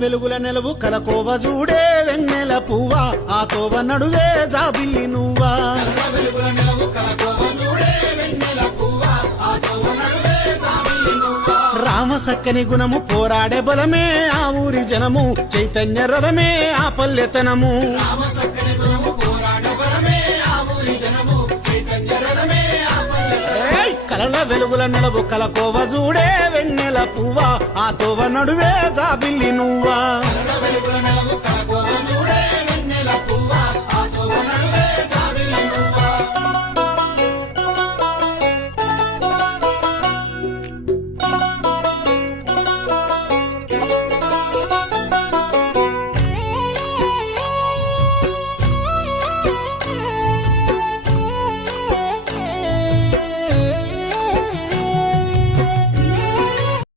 వెలుగుల నెలవు కలకోవ చూడే వెన్నెల పువ్వా ఆ తోవ నడువే జాబిల్లి నువ్వా రామ సక్కని గుణము పోరాడే బలమే ఆ ఊరి జనము చైతన్య రథమే ఆ పల్లెతనము కలల వెలుగుల నడువు కలకోవ చూడే వెన్నెల పువ్వా ఆ తోవ నడువే జాబిల్లి నువ్వా వెలుగుల నెలవు కలకోవ చూడే వెన్నెల పువ్వా ఆ తోవ నడువే జాబిల్లి